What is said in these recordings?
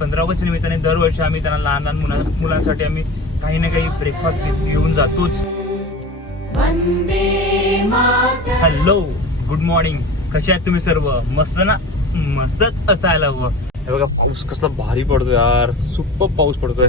पंधरा ऑगस्ट निमित्ताने दरवर्षी आम्ही त्यांना लहान लहान मुला मुलांसाठी आम्ही काही ना काही ब्रेकफास्ट घेऊन जातोच. हॅलो गुड मॉर्निंग कसे आहेत तुम्ही सर्व? मस्त ना? मस्तच असायला हवं. हे बघा पाऊस कसला भारी पडतो यार. सुपर पाऊस पडतोय.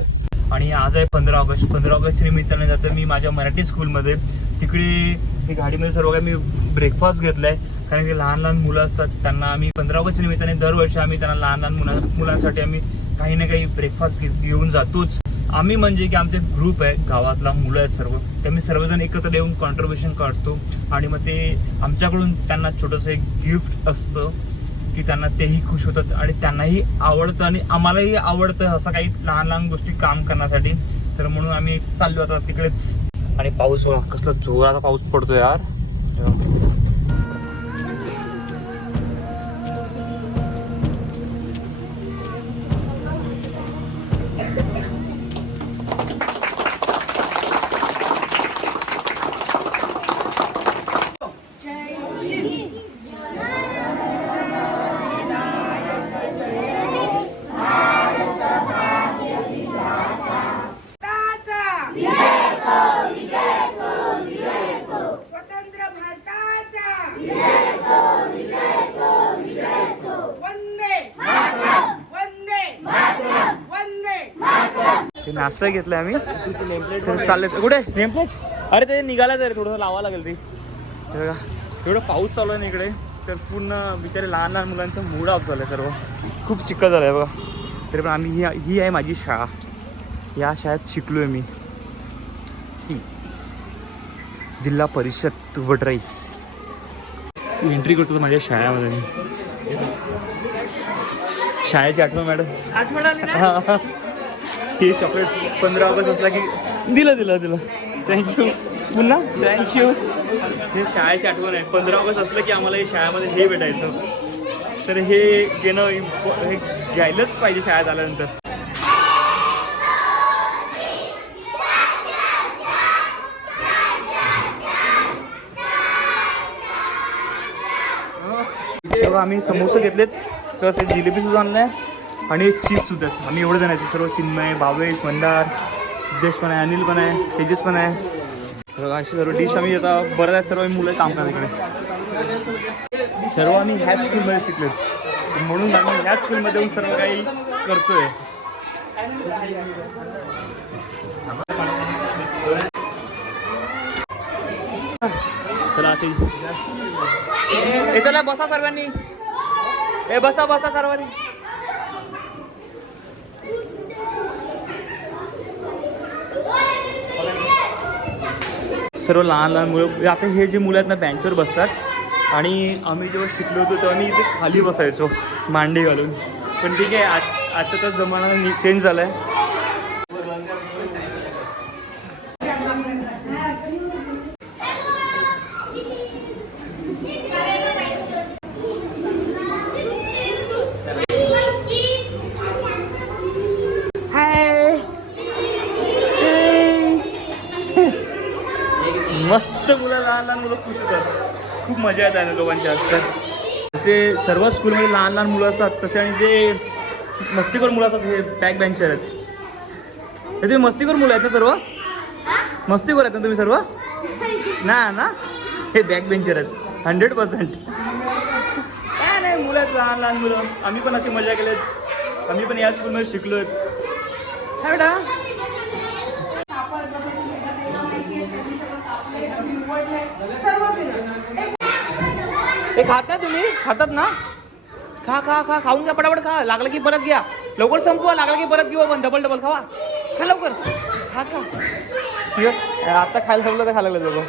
आणि आज आहे पंधरा ऑगस्ट. पंधरा ऑगस्ट निमित्ताने जातं मी माझ्या मराठी स्कूलमध्ये तिकडे मी गाडीमध्ये सर्व काही मी ब्रेकफास्ट घेतलाय. कारण की लहान लहान मुलं असतात त्यांना आम्ही पंधरा ऑगस्ट निमित्ताने दरवर्षी आम्ही त्यांना लहान लहान मुला मुलांसाठी आम्ही काही ना काही ब्रेकफास्ट घेऊन जातोच. आम्ही म्हणजे की आमचे ग्रुप आहे गावातला मुलं आहेत सर्व. ते आम्ही सर्वजण एकत्र येऊन कॉन्ट्रीब्युशन काढतो. आणि मग ते आमच्याकडून त्यांना छोटंसं एक गिफ्ट असतं की त्यांना तेही खुश होतात. आणि त्यांनाही आवडतं आणि आम्हालाही आवडतं असं काही लहान लहान गोष्टी काम करण्यासाठी. तर म्हणून आम्ही चाललो आता तिकडेच. आणि पाऊस कसला जोराचा पाऊस पडतो यार. ते नाश्ता घेतलाय आम्ही. चालले कुठे? नेमप्लेट अरे ते निघायला तरी थोडं लावा लागेल ती. हे बघा. एवढं पाऊस चालू आहे ना इकडे तर पूर्ण बिचारे लहान लहान मुलांचं मूड ऑफ झालं सर्व. खूप चिक्कल झालं आहे बघा. तरी पण आम्ही ही ही आहे माझी शाळा. या शाळेत शिकलो आहे मी जिल्हा परिषद वडराई. एंट्री करतो माझ्या शाळेमध्ये शाळेची आठवण मॅडम. आठवण ते चॉकलेट पंधरा ऑगस्ट असला की दिलं दिलं दिलं. थँक्यू पुन्हा? थँक्यू हे शाळेची आठवण आहे. पंधरा ऑगस्ट असलं की आम्हाला हे शाळेमध्ये हे भेटायचं. तर हे घेणं हे घ्यायलाच पाहिजे शाळेत आल्यानंतर. तेव्हा आम्ही समोसे घेतलेत. एक जिलेबी सुद्धा आणलाय. आणि एक चीज सुद्धा. आम्ही एवढे जण आहेत सर्व चिन्मय भावेश मंदार सिद्धेश पण आहे अनिल पण आहे तेजस पण आहे अशी सर्व डिश आम्ही आता बरं आहे सर्व मुलं काम करतात इकडे. सर्व आम्ही ह्याच स्कूलमध्ये शिकलो म्हणून आम्ही ह्याच स्कूलमध्ये येऊन सर्व काही करतोय. चला ते ए चला बसा सर्वांनी. ए बसा बसा सर्वांनी. सर्व लहान लहान मुलं म्हणजे आता हे जे मुलं आहेत ना बँचवर बसतात. आणि आम्ही जेव्हा शिकलो होतो तेव्हा मी इथे खाली बसायचो मांडी घालून. पण ठीक आहे आज आता तर जमाना चेंज झाला आहे मस्त मुलं लहान लहान मुलं खुश होतात. खूप मजा येते आणि दोघांच्या असतात जसे सर्व स्कूलमध्ये लहान लहान मुलं असतात तसे आणि जे मस्तीखोर मुलं असतात हे बॅक बेंचर आहेत. हे तुम्ही मस्तीखोर मुलं आहेत ना सर्व? मस्तीखोर आहेत ना तुम्ही सर्व? ना ना? हे बॅक बेंचर आहेत. हंड्रेड पर्सेंट काय नाही मुलं आहेत लहान लहान मुलं. आम्ही पण अशी मजा केल्यात आम्ही पण या स्कूलमध्ये शिकलो आहेत काय बेटा हे खात ना तुम्ही? खातात ना? खा खा खा खाऊन घ्या पटापट खा. लागलं की परत घ्या. लवकर संपवा लागलं की परत घेऊ आपण. डबल डबल खावा. खा लवकर. खा खा? आता खायला संपलं तर खायला लागलं दोघं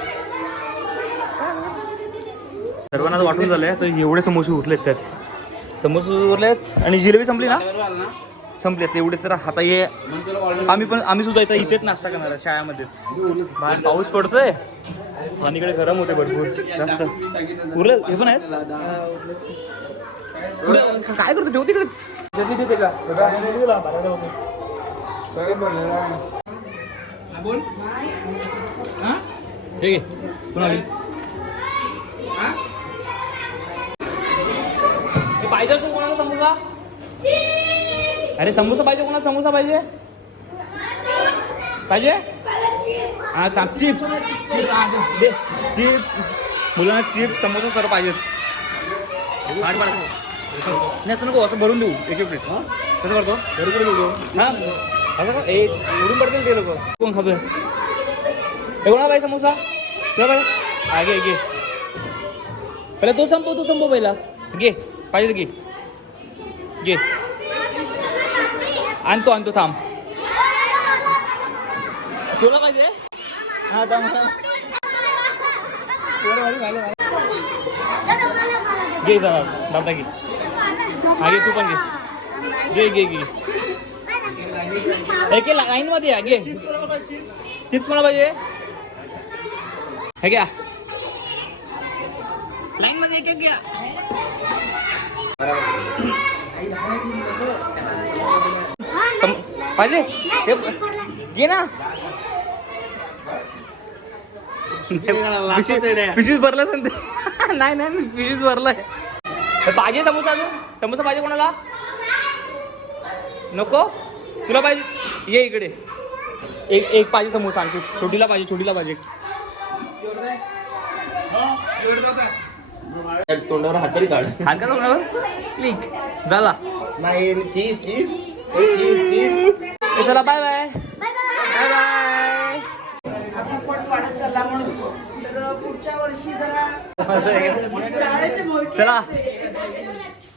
सर्वांना वाटून झालंय तर एवढे समोसे उरलेत त्यात. समोसे उरलेत. आणि जिलेबी संपली ना? संपलेत एवढे तर आता ये आम्ही पण आम्ही सुद्धा इथं इथेच नाश्ता करणार शाळेमध्येच. बाहेर पाऊस पडतोय. आणि इकडे गरम होते भरपूर. जास्त. उरलं? हे पण आहेत? काय करतो? ठेव तिकडेच. ठीक आहे कोणाली पाहिजे तू कोणाला सांगू का अरे समोसा पाहिजे कोणाला? समोसा पाहिजे? पाहिजे? हा का चिप. चिप मुलांना चिप समोसा सर्व पाहिजेत. नाही असं नको असं भरून देऊ. एक एक प्लेट कसं करतो? हा? असं का ए उडून पडतील ते लोक. कोण हे कोणा पाहिजे समोसा? तुला पाहिजे? हा घे घे. पहिला तो संपव तो संपव पहिला. घे पाहिजे घे. घे. आणतो आणतो थांब. तुला पाहिजे हा थांब घे दादा दादा घे. हा घे तू पण घे. घे घे घे. एक लाईन मध्ये या घे. चिप्स कोणा पाहिजे? हे घ्या. लाईन मध्ये एक घ्या. पाहिजे? घे ना. पिशवीत भरलं असेल ते. नाही नाही पिशवीत भरलंय. पाहिजे समोसा अजून? समोसा पाहिजे कोणाला? नको? तुला पाहिजे ये इकडे. एक एक पाहिजे समोसा आणखी. छोटीला पाहिजे छोटीला पाहिजे. तोंडावर हात तरी काढ. हात का समोर क्लिक झाला. नाही चीज चीज. ए, चला बाय बाय. बाय बाय आपला पोट वाढत चालला म्हणून तर पुढच्या वर्षी जरा शाळेचे चला.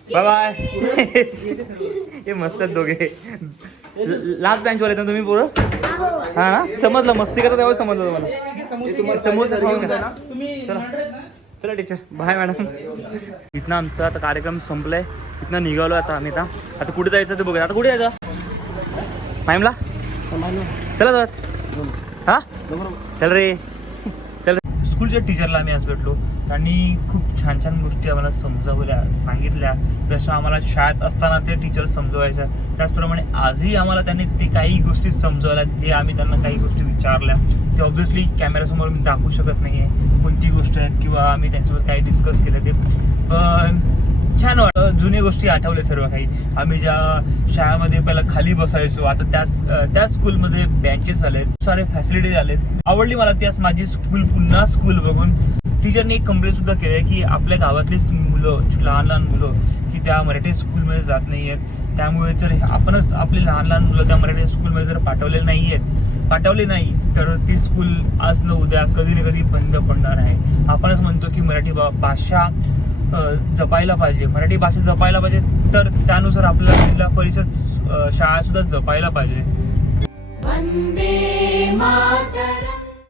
बाय बाय हे मस्त आहेत दोघे. लास्ट बेंच वर येतात तुम्ही पुरं? हा ना? समजलं मस्ती करता त्यावेळेस समजलं तुम्हाला. समोसा खाऊन घ्या. चला. चला टीचर बाय मॅडम इथनं आमचा आता कार्यक्रम संपलाय. इथनं निघालो आता आम्ही आता आता कुठे जायचं ते बघूया. आता कुठे जायचं? माईमला चला जात हा? चल रे. स्कूलच्या टीचरला आम्ही आज भेटलो. त्यांनी खूप छान छान गोष्टी आम्हाला समजावल्या सांगितल्या. जशा आम्हाला शाळेत असताना ते टीचर समजवायच्या त्याचप्रमाणे आजही आम्हाला त्यांनी ते काही गोष्टी समजवल्या जे आम्ही त्यांना काही गोष्टी विचारल्या. ते ऑब्व्हियसली कॅमेऱ्यासमोर मी दाखवू शकत नाही आहे कोणती गोष्ट आहेत किंवा आम्ही त्यांच्यावर काही डिस्कस केलं ते. पण छान वाटतं जुने गोष्टी आठवले सर्व काही. आम्ही ज्या शाळेमध्ये पहिला खाली बसायचो आता त्याच त्या त्याच स्कूलमध्ये बेंचेस आलेत खूप सारे फॅसिलिटीज आलेत. आवडली मला त्याच माझी स्कूल पुन्हा स्कूल बघून. टीचरने एक कंप्लेंट सुद्धा केली आहे की आपल्या गावातलीच मुलं लहान लहान मुलं की त्या मराठी स्कूलमध्ये जात नाही आहेत त्यामुळे जर आपणच आपली लहान लहान मुलं त्या मराठी स्कूलमध्ये जर पाठवले नाही आहेत पाठवले नाही तर ती स्कूल आज न उद्या कधी ना कधी बंद पडणार आहे. आपणच म्हणतो की मराठी भा- भाषा जपायला पाहिजे. मराठी भाषा जपायला पाहिजे तर त्यानुसार आपल्याला जिल्हा परिषद शाळा सुद्धा जपायला पाहिजे.